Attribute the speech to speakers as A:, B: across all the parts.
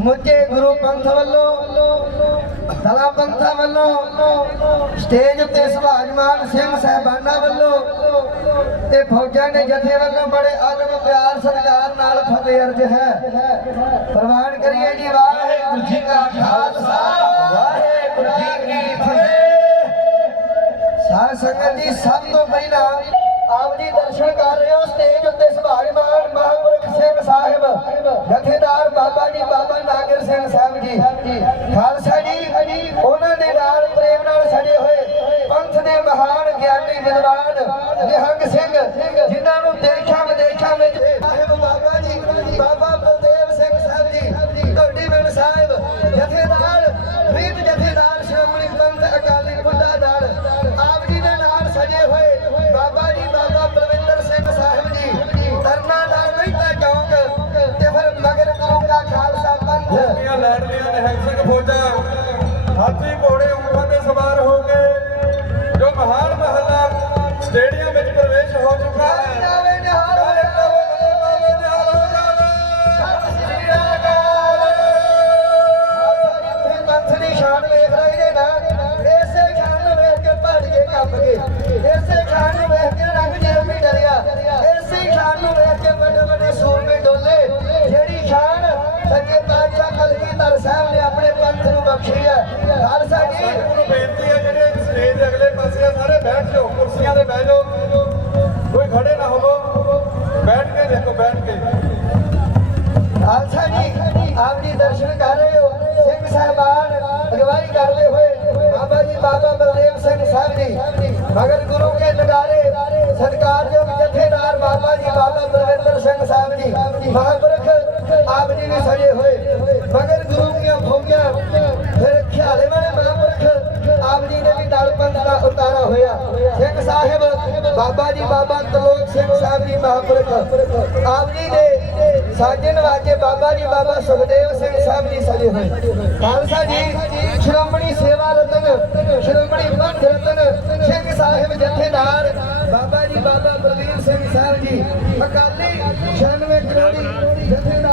A: ਸਮੁੱਚੇ ਗੁਰੂ ਪੰਥ ਵੱਲੋਂ ਦਲਾ ਪੰਥਾ ਵੱਲੋਂ, ਸਟੇਜ ਤੇ ਸੁਭਾਜਮਾਨ ਸਿੰਘ ਸਹਿਬਾਨਾ ਵੱਲੋਂ ਤੇ ਫੌਜਾਂ ਦੇ ਜਥੇ ਵੱਲੋਂ ਬੜੇ ਆਦਰ ਪਿਆਰ ਸਤਿਕਾਰ ਨਾਲ ਫਤਿਹ ਅਰਜ ਹੈ। ਪ੍ਰਵਾਨ ਕਰੀਏ ਜੀ, ਵਾਹਿਗੁਰੂ ਜੀ ਕਾ ਖਾਲਸਾ, ਵਾਹਿਗੁਰੂ ਜੀ ਕੀ ਫਤਿਹ। ਸਾਧ ਸੰਗਤ ਜੀ, ਸਭ ਤੋਂ ਪਹਿਲਾਂ ਆਪ ਜੀ ਦਰਸ਼ਨ ਕਰ ਰਹੇ ਹੋ, ਸਟੇਜ ਉੱਤੇ ਸੁਭਾਜਮਾਨ ਮਹਾਂਪੁਰ ਸਿੰਘ ਸਾਹਿਬ, ਜਥੇਦਾਰ ਬਾਬਾ ਜੀ, ਬਾਬਾ ਨਾਗਰ ਸਿੰਘ ਸਾਹਿਬ ਜੀ। ਖਾਲਸਾ ਜੀ, ਉਹਨਾਂ ਦੇ ਨਾਲ ਪ੍ਰੇਮ ਨਾਲ ਸੜੇ ਹੋਏ ਪੰਥ ਦੇ ਮਹਾਨ ਗਿਆਨੀ ਵਿਦਵਾਨ ਨਿਹੰਗ ਸਿੰਘ ਬਾਬਾ ਜੀ, ਬਾਬਾ ਤਲੋਕ ਸਿੰਘ ਸਾਹਿਬ ਜੀ ਮਹਾਂਪੁਰਖ, ਆਪ ਜੀ ਦੇ ਸਾਜੇ ਨਵਾਜੇ ਬਾਬਾ ਜੀ, ਬਾਬਾ ਸੁਖਦੇਵ ਸਿੰਘ ਸਾਹਿਬ ਜੀ ਸਜੇ ਹੋਏ। ਖਾਲਸਾ ਜੀ, ਸ਼੍ਰੋਮਣੀ ਸੇਵਾ ਰਤਨ, ਸ਼੍ਰੋਮਣੀ ਪੰਥ ਰਤਨ, ਸਿੰਘ ਸਾਹਿਬ ਜਥੇਦਾਰ, ਬਾਬਾ ਜੀ, ਬਾਬਾ ਬਲਵੀਰ ਸਿੰਘ ਸਾਹਿਬ ਜੀ, ਅਕਾਲੀ 96 ਕਰੋੜੀ ਜਥੇਦਾਰ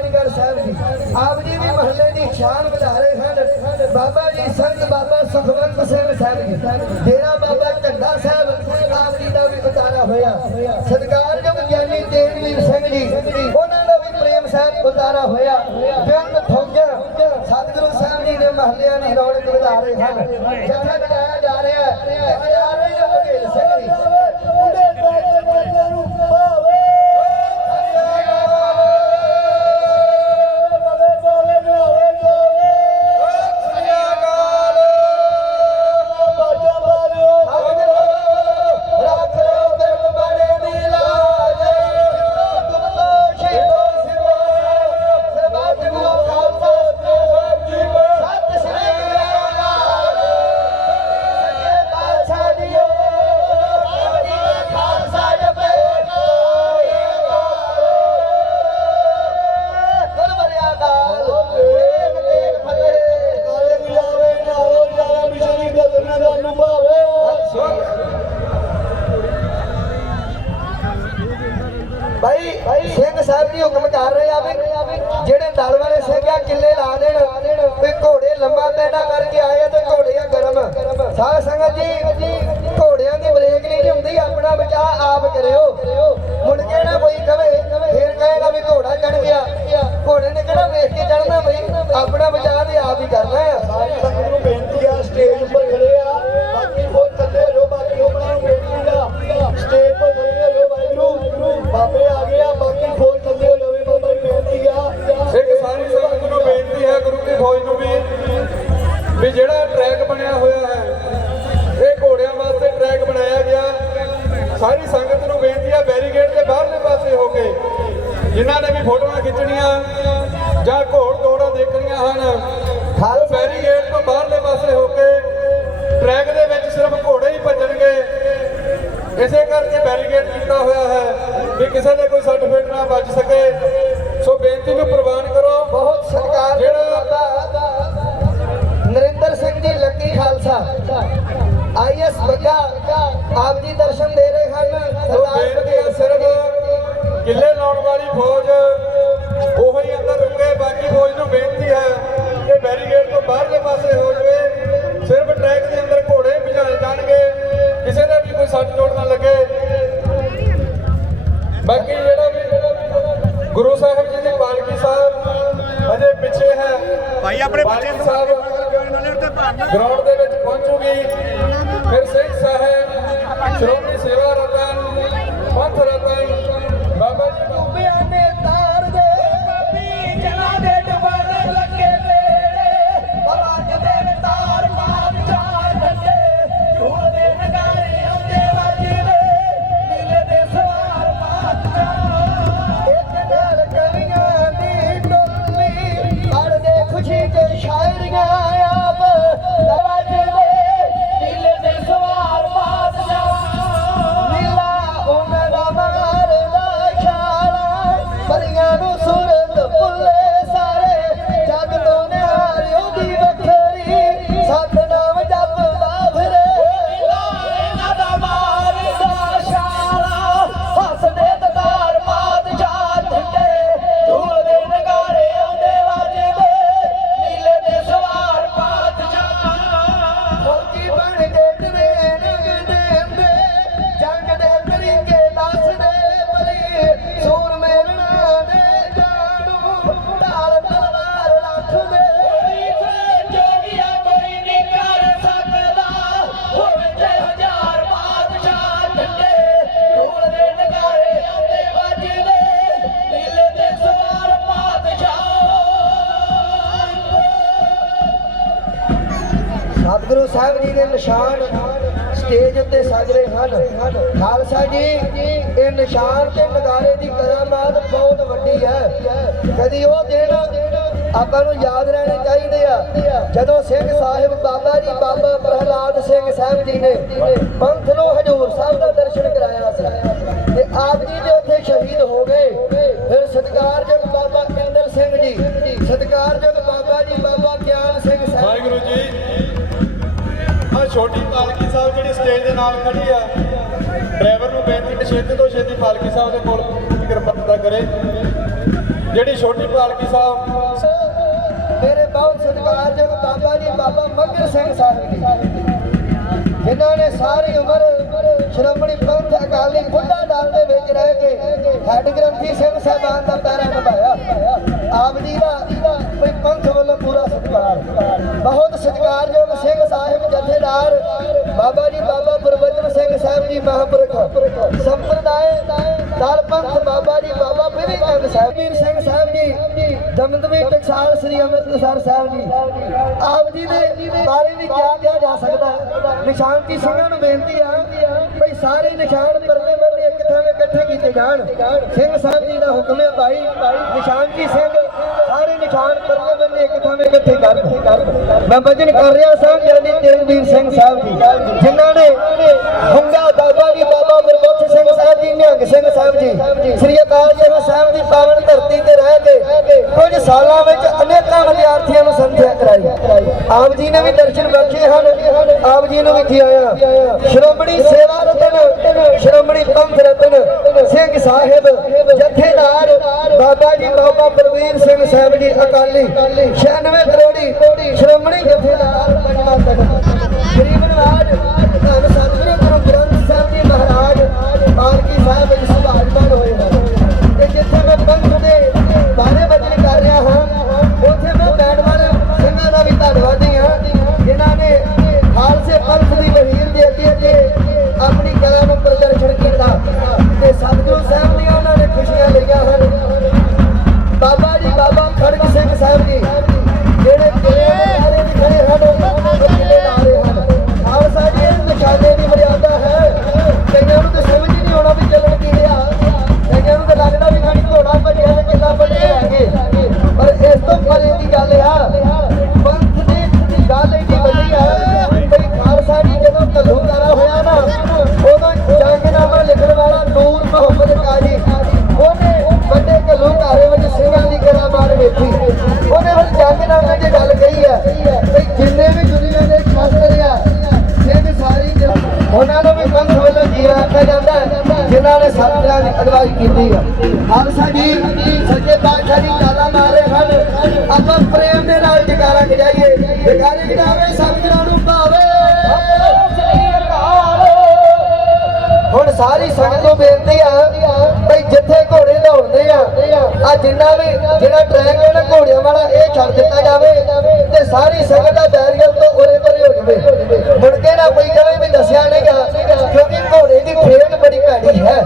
A: ਅਲੀਗੜ੍ਹ ਸਾਹਿਬ ਜੀ, ਆਪ ਜੀ ਵੀ ਮਹੱਲੇ ਦੀ ਸ਼ਾਨ ਵਧਾ ਰਹੇ ਹਨ ਬਾਬਾ ਜੀ, ਸੰਤ ਬਾਬਾ ਸੁਖਵੰਤ ਸਿੰਘ ਸਾਹਿਬ ਜੀ, ਡੇਰਾ ਬਾਬਾ ਢੱਡਾ ਸਾਹਿਬ, ਆਪ ਜੀ ਦਾ ਵੀ ਉਤਾਰਾ ਹੋਇਆ। ਸਤਿਕਾਰਯੋਗ ਗਿਆਨੀ ਤੇਜਵੀਰ ਸਿੰਘ ਜੀ, ਉਹਨਾਂ ਦਾ ਵੀ ਪ੍ਰੇਮ ਸਾਹਿਬ ਉਤਾਰਾ ਹੋਇਆ। ਪਿੰਡ ਠੋਗਿਆ ਸਤਿਗੁਰੂ ਸਾਹਿਬ ਜੀ ਦੇ ਮਹੱਲਿਆਂ ਦੀ ਰੌਣਕ ਵਧਾ ਰਹੇ ਹਨ। ਜਥਾ ਲਗਾਇਆ ਜਾ ਰਿਹਾ ਹੈ ਭਾਈ ਸਿੰਘ ਸਾਹਿਬ ਜੀ ਹੁਕਮ ਕਰ ਰਹੇ ਆ ਵੀ ਜਿਹੜੇ ਦਲ ਵਾਲੇ ਸਿੰਘ ਆ, ਕਿੱਲੇ ਲਾ ਦੇਣ ਵੀ ਘੋੜੇ ਲੰਬਾ ਪੈਣਾ ਕਰਕੇ ਆਏ ਤੇ ਘੋੜੇ ਆ ਗਰਮ। ਸਾਧ ਸੰਗਤ ਜੀ, ਘੋੜਿਆਂ ਦੀ ਬ੍ਰੇਕ ਨਹੀਂ ਹੁੰਦੀ, ਆਪਣਾ ਬਚਾ ਆਪ ਕਰਿਓ। ਮੁੜ ਕੇ ਨਾ ਕੋਈ ਕਵੇ, ਫੇਰ ਕਹੇਗਾ ਵੀ ਘੋੜਾ ਚੜ ਗਿਆ। ਘੋੜੇ ਨੇ ਕਿਹੜਾ ਵੇਖ ਕੇ ਚੜਨਾ ਬਈ? ਆਪਣਾ ਬਚਾ ਤੇ ਆਪ ਹੀ ਕਰਨਾ
B: ਹੈ ਸੰਗਤ ਨੂੰ ਬੇਨਤੀ ਆ, ਸਟੇਜ ਉੱਪਰ ਖੜੇ
A: ਆਪ ਜੀ ਦਰਸ਼ਨ ਦੇ ਰਹੇ ਹਨ। ਸਰਦਾਰ ਬਘੇਲ
C: ਸਿਰਫ ਕਿੱਲੇ ਲਾਉਣ ਵਾਲੀ ਫੌਜ
A: people ਸਟੇਜ ਹਨ। ਖਾਲਸਾ ਜੀ, ਇਹ ਨਿਸ਼ਾਨ ਤੇ ਨਗਾਰੇ ਦੀ ਕਰਾਮਾਤ ਬਹੁਤ ਵੱਡੀ ਹੈ। ਕਦੀ ਉਹ ਦਿਨ ਆਪਾਂ ਨੂੰ ਯਾਦ ਰਹਿਣੇ ਚਾਹੀਦੇ ਆ। ਜਦੋਂ ਸਿੰਘ ਸਾਹਿਬ ਬਾਬਾ ਜੀ, ਬਾਬਾ ਪ੍ਰਹਲਾਦ ਸਿੰਘ ਸਾਹਿਬ ਜੀ ਨੇ ਪੰਥ ਨੂੰ ਹਜੂਰ ਸਾਹਿਬ ਦਾ ਦਰਸ਼ਨ ਕਰਾਇਆ ਸੀ ਤੇ ਆਪ ਜੀ ਦੇ ਉੱਥੇ ਸ਼ਹੀਦ ਹੋ ਗਏ। ਫਿਰ ਸਤਿਕਾਰਯੋਗ ਬਾਬਾ ਕੇਂਦਰ ਸਿੰਘ ਜੀ ਸਤਿਕਾਰਯੋਗ ਬਾਬਾ ਜੀ, ਬਾਬਾ ਗਿਆਨ ਸਿੰਘ ਸਾਹਿਬ
C: ਵਾਹਿਗੁਰੂ ਜੀ ਆ ਛੋਟੀ ਪਾਲਕੀ ਨਾਲ ਖੜੀ ਆ। ਡਰਾਈਵਰ ਨੂੰ ਬੇਨਤੀ ਛੇਤੀ ਤੋਂ ਛੇਤੀ ਪਾਲਕੀ ਸਾਹਿਬ ਦੇ ਕੋਲ ਕਿਰਪਾਲਤਾ ਕਰੇ। ਜਿਹੜੀ ਛੋਟੀ ਪਾਲਕੀ ਸਾਹਿਬ
A: ਮੇਰੇ ਬਹੁਤ ਸਤਿਕਾਰਯੋਗ ਬਾਬਾ ਜੀ ਬਾਬਾ ਮੱਗਰ ਸਿੰਘ ਸਾਹਿਬ ਜੀ। ਜਿਨ੍ਹਾਂ ਨੇ ਸਾਰੀ ਉਮਰ ਸ਼੍ਰੋਮਣੀ ਪੰਥ ਅਕਾਲੀ ਬੁੱਢਾ ਦਲ ਦੇ ਵਿੱਚ ਰਹਿ ਕੇ ਹੈਡ ਗ੍ਰੰਥੀ ਸਿੰਘ ਸਾਹਿਬਾਨ ਦਾ ਪੈਰਾ ਨਿਭਾਇਆ। ਆਪ ਜੀ ਦਾ ਕੋਈ ਪੰਥ ਵੱਲੋਂ ਪੂਰਾ ਸਤਿਕਾਰ। ਬਹੁਤ ਸਤਿਕਾਰਯੋਗ ਸਿੰਘ ਸਾਹਿਬ ਜਥੇਦਾਰ ਬਾਬਾ ਜੀ ਬਾਬਾ ਸਾਹਿਬ ਜੀ ਮਹਾਂਪੁਰਖ, ਸੰਪਰਦਾਇ, ਦਲ ਬਾਬਾ ਜੀ, ਬਾਬਾ ਬਿਧੀ ਚੰਦ ਸਾਹਿਬ, ਵੀਰ ਸਿੰਘ ਸਾਹਿਬ ਜੀ, ਦਮਦਮੀ ਟਕਸਾਲ ਸ੍ਰੀ ਅੰਮ੍ਰਿਤਸਰ ਸਾਹਿਬ ਜੀ ਆਪ ਜੀ ਦੇ ਬਾਰੇ ਵੀ ਕਿਹਾ ਕਿਹਾ ਜਾ ਸਕਦਾ ਹੈ। ਨਿਸ਼ਾਨਤੀ ਸਿੰਘਾਂ ਨੂੰ ਬੇਨਤੀ ਆ ਭਈ ਸਾਰੇ ਨਿਸ਼ਾਨ ਪਰਲੇ ਮਰਲੇ ਇੱਕ ਥਾਂ ਇਕੱਠੇ ਕੀਤੇ ਜਾਣ ਸਿੰਘ ਸਾਹਿਬ ਜੀ ਦਾ ਹੁਕਮ ਹੈ ਭਾਈ ਨਿਸ਼ਾਨਤੀ ਸਿੰਘ ਇਕੱਠੇ ਕਰ। ਮੈਂ ਵਜਨ ਕਰ ਰਿਹਾ ਸਾਂ ਗਿਆਨੀ ਤੇਗਵੀਰ ਸਿੰਘ ਸਾਹਿਬ ਜੀ, ਜਿਨ੍ਹਾਂ ਨੇ ਹੁੰਗਾ ਬਾਬਾ ਜੀ ਬਾਬਾ ਗੁਰਬਖਸ਼ ਸਿੰਘ ਸਾਹਿਬ ਜੀ, ਨਿਹੰਗ ਸਿੰਘ ਸਾਹਿਬ ਜੀ, ਸ੍ਰੀ ਅਕਾਲ ਤਖਤ ਸਾਹਿਬ ਦੀ ਪਾਵਨ ਧਰਤੀ ਤੇ ਰਹਿ ਕੇ ਕੁਝ ਸਾਲਾਂ ਵਿੱਚ ਅਨੇਕਾਂ ਵਿਦਿਆਰਥੀਆਂ ਨੂੰ ਸੰਧਿਆ ਕਰਾਈ। ਆਪ ਜੀ ਨੇ ਵੀ ਦਰਸ਼ਨ ਬਖਸ਼ੇ ਹਨ। ਆਪ ਜੀ ਨੂੰ ਵੀ ਕੀ ਆਇਆ ਸ਼੍ਰੋਮਣੀ ਸੇਵਾ ਰਤਨ, ਸ਼੍ਰੋਮਣੀ ਪੰਥ ਰਤਨ ਸਿੰਘ ਸਾਹਿਬ, ਜਥੇਦਾਰ ਬਾਬਾ ਜੀ ਬਾਬਾ ਬਲਵੀਰ ਸਿੰਘ ਸਾਹਿਬ ਜੀ ਅਕਾਲੀ 96 ਕਰੋੜੀ ਸ਼੍ਰੋਮਣੀ ਜਥੇਦਾਰ ਗਜਾਈਏ ਜਕਾਰੇ ਸਤਿਗੁਰਾਂ ਨੂੰ ਭਾਵੇ ਹੁਣ ਸਾਰੀ ਸੰਗਤ ਨੂੰ ਬੇਨਤੀ ਆ ਭਈ ਜਿੱਥੇ ਘੋੜੇ ਦੌੜਦੇ ਆ ਆ ਜਿੰਨਾ ਵੀ ਜਿਹੜਾ ਟਰੈਕ ਹੈ ਨਾ ਘੋੜਿਆਂ ਵਾਲਾ, ਇਹ ਛੱਡ ਦਿੱਤਾ ਜਾਵੇ ਤੇ ਸਾਰੀ ਸੰਗਤ ਦਾ ਬੈਰੀਅਰ ਤੋਂ ਉਰੇ ਪਰੇ ਹੋ ਜਾਵੇ। ਮੁੜ ਕੇ ਨਾ ਕੋਈ ਕਵੇ ਵੀ ਦੱਸਿਆ ਨਹੀਂਗਾ ਕਿਉਂਕਿ ਘੋੜੇ ਦੀ ਖੇਡ ਬੜੀ ਭੈੜੀ ਹੈ।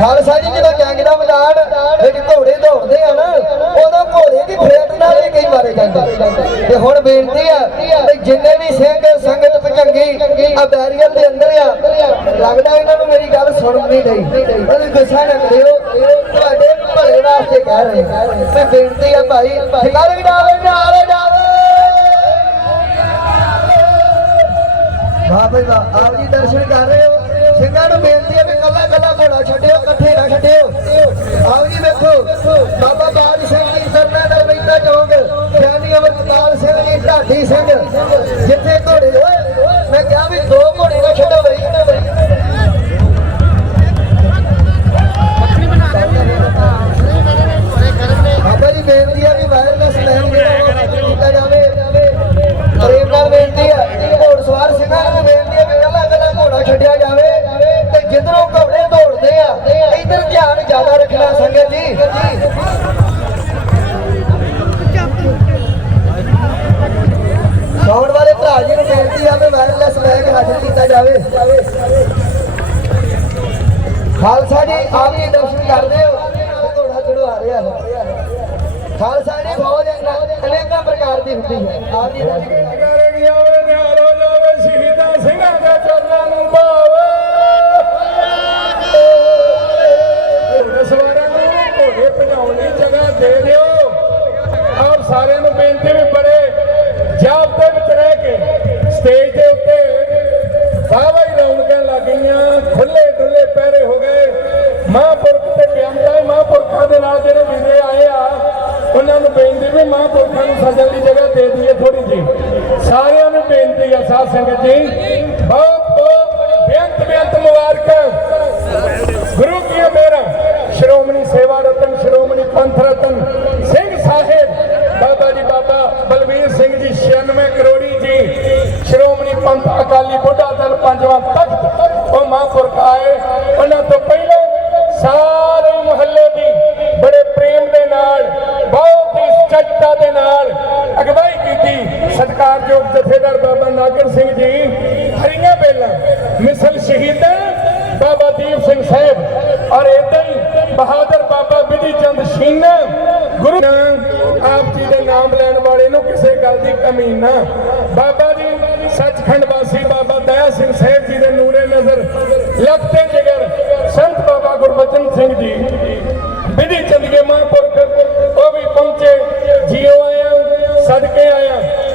A: ਖਾਲਸਾ ਜੀ ਜਦੋਂ ਜੰਗ ਦਾ ਮੈਦਾਨ ਵਿੱਚ ਘੋੜੇ ਦੌੜਦੇ ਆ ਨਾ, ਉਦੋਂ ਬਾਰੇ ਵੀ ਜਾਂਦੇ ਤੇ ਹੁਣ ਬੇਨਤੀ ਆ ਵੀ ਜਿੰਨੇ ਵੀ ਸਿੰਘ ਸੰਗਤ ਭਜੰਗੀ ਆ ਬੈਰੀਅਰ ਦੇ ਅੰਦਰ ਆ, ਲੱਗਦਾ ਇਹਨਾਂ ਨੂੰ ਮੇਰੀ ਗੱਲ ਸੁਣ ਨਹੀਂ ਰਹੀ ਉਹਨੂੰ ਗੁੱਸਾ ਨਾ ਕਰਿਓ। ਤੁਹਾਡੇ ਭਲੇ ਵਾਸਤੇ ਕਹਿ ਰਹੇ ਤੇ ਬੇਨਤੀ ਆ ਭਾਈ ਠਿਕਾਰੇ ਜਾਵੇ, ਨਾਲੇ ਜਾਵੇ। ਵਾਹ ਭਾਈ ਵਾਹ, ਆਪ ਜੀ ਦਰਸ਼ਨ ਕਰ ਰਹੇ ਹੋ। ਸਿੰਘਾਂ ਨੂੰ ਬੇਨਤੀ ਹੈ ਵੀ ਕੱਲਾ ਕੱਲਾ ਘੋੜਾ ਛੱਡਿਓ, ਇਕੱਠੇ ਨਾ ਛੱਡਿਓ। ਆਓ ਜੀ ਵੇਖੋ, ਬਾਬਾ ਬਾਜ ਸਿੰਘ ਜੀ ਸਰਨਾ ਦਾ ਬੈਠਾ ਚੌਂਕ ਗਿਆਨੀ ਅਮਰਪਾਲ ਸਿੰਘ ਜੀ, ਢਾਡੀ ਸਿੰਘ, ਜਿੱਥੇ ਘੋੜੇ ਮੈਂ ਕਿਹਾ ਵੀ ਦੋ ਘੋੜੇ ਨਾ ਛੱਡੋ
D: ਮਹਾਂਪੁਰਖ ਤੇ ਬਿਆਨਤਾ ਮਹਾਂਪੁਰਖਾਂ ਦੇ ਨਾਲ ਜਿਹੜੇ ਵਿੰਦੇ ਆਏ ਆ ਉਹਨਾਂ ਨੂੰ ਬੇਨਤੀ ਵੀ ਮਹਾਂਪੁਰਖਾਂ ਨੂੰ ਸਜਣ ਦੀ ਜਗ੍ਹਾ ਦੇ ਦਈਏ ਥੋੜੀ ਜੀ ਸਾਰਿਆਂ ਨੂੰ ਬੇਨਤੀ ਆ ਸਾਧ ਸੰਗਤ ਜੀ, ਬਹੁਤ ਬਹੁਤ ਬੇਅੰਤ ਬੇਅੰਤ ਮੁਬਾਰਕਾਂ। ਗੁਰੂ ਕੀ ਮੇਰਾ? ਸ਼੍ਰੋਮਣੀ ਸੇਵਾ ਰਤਨ, ਸ਼੍ਰੋਮਣੀ ਪੰਥ ਰਤਨ, ਸਿੰਘ ਸਾਹਿਬ। ਬਾਬਾ ਜੀ, ਬਾਬਾ ਬਲਵੀਰ ਸਿੰਘ ਜੀ 96 ਕਰੋੜੀ ਜੀ। ਸ਼੍ਰੋਮਣੀ ਪੰਥ ਅਕਾਲੀ ਬੁੱਢਾ ਦਲ ਪੰਜਵਾਂ ਤਖਤ। ਉਹ ਮਹਾਂਪੁਰਖ ਆਏ। ਉਹਨਾਂ ਤੋਂ ਪਹਿਲਾਂ ਨਾਗਰ ਸਿੰਘ ਜੀ, ਹਰੀਆਂ ਬੇਲਾਂ। ਮਿਸਲ ਸ਼ਹੀਦਾਂ ਬਾਬਾ ਦੀਪ ਸਿੰਘ ਸਾਹਿਬ। ਔਰ ਏਦਾਂ ਹੀ ਬਹਾਦਰ ਬਾਬਾ ਬਿਧੀ ਚੰਦ ਸ਼ੀਨਾ ਗੁਰੂ ਆਪ ਜੀ ਦੇ ਨਾਮ ਲੈਣ ਵਾਲੇ ਨੂੰ ਕਿਸੇ ਗੱਲ ਦੀ ਕਮੀ ਨਾ। ਬਾਬਾ ਜੀ, ਸੱਚਖੰਡ ਵਾਸੀ ਬਾਬਾ ਦਇਆ ਸਿੰਘ ਸਾਹਿਬ ਜੀ ਦੇ ਨੂਰੇ ਨਜ਼ਰ ਲਖਤੇ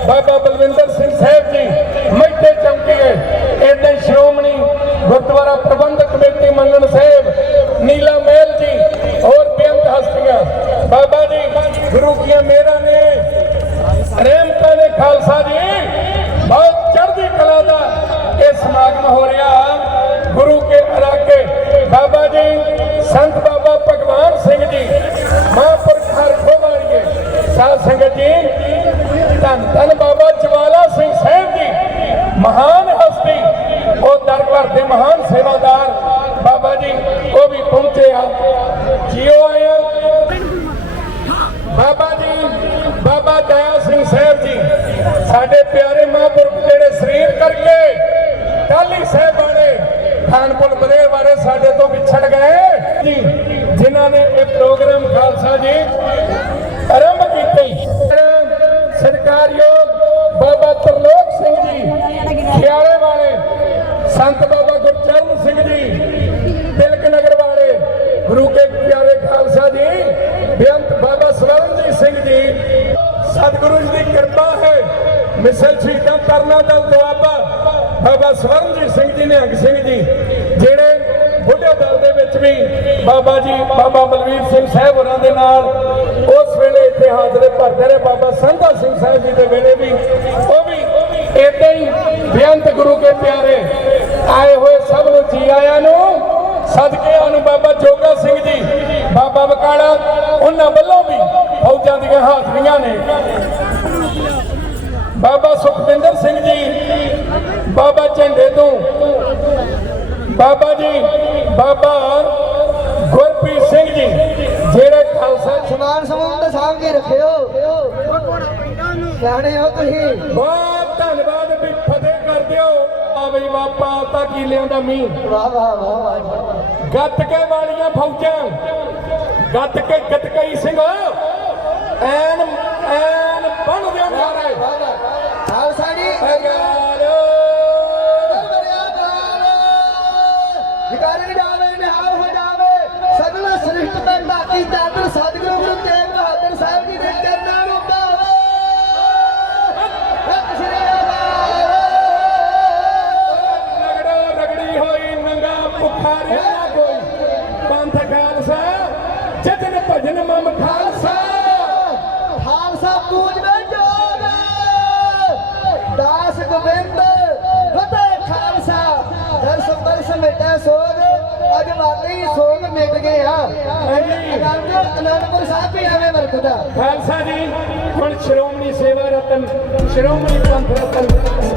D: ਬਾਬਾ ਬਲਵਿੰਦਰ ਸਿੰਘ ਸਾਹਿਬ ਜੀ ਮੱਥੇ ਚਮਕੀਏ। ਏਦਾਂ ਸ਼੍ਰੋਮਣੀ ਗੁਰਦੁਆਰਾ ਪ੍ਰਬੰਧਕ ਕਮੇਟੀ ਮੰਨਣ ਸਾਹਿਬ, ਨੀਲਾ ਮਹਿਲ ਜੀ, ਹੋਰ ਬੇਅੰਤ ਹਸਤੀਆਂ। ਬਾਬਾ ਜੀ, ਗੁਰੂ ਕੀਆਂ ਮੇਰਾ ਨੇ ਰਹਿਮਤਾਂ ਦੇ ਖਾਲਸਾ ਜੀ, ਬਹੁਤ ਚੜ੍ਹਦੀ ਕਲਾ ਦਾ ਇਹ ਸਮਾਗਮ ਹੋ ਰਿਹਾ। ਗੁਰੂ ਕੇ ਇਲਾਕੇ ਬਾਬਾ ਜੀ, ਸੰਤ ਬਾਬਾ ਭਗਵਾਨ ਸਿੰਘ ਜੀ, ਮਹਾਂਪੁਰਖ ਹਰਖੋ ਵਾਲੀਏ ਸਾਧ ਸੰਗਤ ਜੀ ਧੰਨ ਧੰਨ ਬਾਬਾ ਜਵਾਲਾ ਸਿੰਘ ਸਾਹਿਬ ਜੀ ਮਹਾਨ ਹਸਤੀ ਉਹ ਦਰਬਾਰ ਦੇ ਮਹਾਨ ਸੇਵਾਦਾਰ ਬਾਬਾ ਜੀ ਉਹ ਵੀ ਪਹੁੰਚੇ ਆ ਜਿਉ ਆਇਆ ਬਾਬਾ ਜੀ ਬਾਬਾ ਦਇਆ ਸਿੰਘ ਸਾਹਿਬ ਜੀ ਸਾਡੇ ਪਿਆਰੇ ਮਹਾਂਪੁਰਖ ਜਿਹੜੇ ਸਰੀਰ ਕਰਕੇ ਟਾਲੀ ਸਾਹਿਬ ਵਾਲੇ ਖਾਨਪੁਰ ਬਰੇ ਵਾਲੇ ਸਾਡੇ ਤੋਂ ਵਿਛੜ ਗਏ ਜੀ ਜਿਨ੍ਹਾਂ ਨੇ ਇਹ ਪ੍ਰੋਗਰਾਮ ਖਾਲਸਾ ਜੀ ਅਰੇ ਸਤਿਕਾਰਯੋਗ ਬਾਬਾ ਤਰਲੋਕ ਸਿੰਘ ਜੀ ਖਿਆਲੇ ਵਾਲੇ, ਸੰਤ ਬਾਬਾ ਗੁਰਚਰਨ ਸਿੰਘ ਜੀ, ਤਿਲਕ ਨਗਰ ਵਾਲੇ, ਗੁਰੂ ਕੇ ਪਿਆਰੇ ਖਾਲਸਾ ਜੀ, ਬੇਅੰਤ ਬਾਬਾ ਸਵਰਨਜੀਤ ਸਿੰਘ ਜੀ। ਸਤਿਗੁਰੂ ਜੀ ਦੀ ਕਿਰਪਾ ਹੈ, ਮਿਸਲ ਸ਼ਹੀਦਾਂ ਕਰਨਾ ਦਾ ਦੁਆਬਾ ਬਾਬਾ ਸਵਰਨਜੀਤ ਸਿੰਘ ਜੀ ਨਿਹੰਗ ਸਿੰਘ ਜੀ, ਜਿਹੜੇ ਬੁੱਢੇ ਦਲ ਦੇ ਵਿੱਚ ਵੀ ਬਾਬਾ ਜੀ, ਬਾਬਾ ਬਲਵੀਰ ਸਿੰਘ ਸਾਹਿਬ ਹੋਰਾਂ ਦੇ ਨਾਲ, ਉਸ ਹਾਜ਼ਰੇ ਭਰਦੇ ਰਹੇ ਬਾਬਾ ਸੰਧਾ ਸਿੰਘ ਸਾਹਿਬ ਜੀ ਦੇ ਵੇਲੇ ਵੀ। ਉਹ ਵੀ ਏਦਾਂ ਹੀ ਬੇਅੰਤ ਗੁਰੂ ਕੇ ਪਿਆਰੇ ਆਏ ਹੋਏ ਸਭ ਨੂੰ ਜੀ ਆਇਆਂ ਨੂੰ ਸਦਕੇ ਨੂੰ ਬਾਬਾ ਜੋਗਾ ਸਿੰਘ ਜੀ, ਬਾਬਾ ਬਕਾਲਾ, ਉਹਨਾਂ ਵੱਲੋਂ ਵੀ ਫੌਜਾਂ ਦੀਆਂ ਹਾਜ਼ਰੀਆਂ ਨੇ। ਬਾਬਾ ਸੁਖਵਿੰਦਰ ਸਿੰਘ ਜੀ, ਬਾਬਾ ਝੰਡੇ ਤੋਂ। ਬਾਬਾ ਜੀ, ਬਾਬਾ ਗੁਰਪ੍ਰੀਤ ਸਿੰਘ ਜੀ ਜਿਹੜੇ ਖਾਲਸਾ
A: ਸਮਾਨ ਸਮੂਨ ਦਾ ਸਾਂਭ ਕੇ ਰੱਖਿਓ। ਸਿਆਣੇ ਹੋ ਤੁਸੀਂ।
D: ਬਹੁਤ ਧੰਨਵਾਦ ਵੀ ਫਤਿਹ ਕਰ ਦਿਓ ਆ ਬਈ ਬਾਪਾ ਤਾਂ ਕੀ ਲਿਆਉਂਦਾ ਮੀਂਹ।
A: ਵਾਹ ਵਾਹ ਵਾਹ ਵਾਹ।
D: ਗੱਤਕੇ ਵਾਲੀਆਂ ਫੌਜਾਂ। ਗੱਤਕੇ ਗਤਕਈ ਸਿੰਘ। ਐਨ ਐਨ ਭੁੱਖਾ ਰਿਹਾ ਕੋਈ। ਪੰਥ ਖਾਲਸਾ ਜਤਨ ਭਜਨ ਮਮ ਖਾਲਸਾ।
A: ਖਾਲਸਾ ਪੂਜਵੇ ਜੋਗ। ਦਾਸ ਗੋਬਿੰਦ ਫਤਿਹ ਖਾਲਸਾ। ਦਰਸ ਬਰਸ ਮਿਟੇ ਸੋਗ। ਅੱਜ ਵਾਕਈ ਸੋਗ ਮਿਟ ਗਏ ਆ। ਅਨੰਦਪੁਰ ਅਨੰਦਪੁਰ ਸਾਹਿਬ ਵੀ ਐਵੇਂ ਵਰਤਦਾ।
D: ਖਾਲਸਾ ਜੀ ਹੁਣ ਸ਼੍ਰੋਮਣੀ ਸੇਵਾ ਰਤਨ ਸ਼੍ਰੋਮਣੀ ਪੰਥ ਰਤਨ।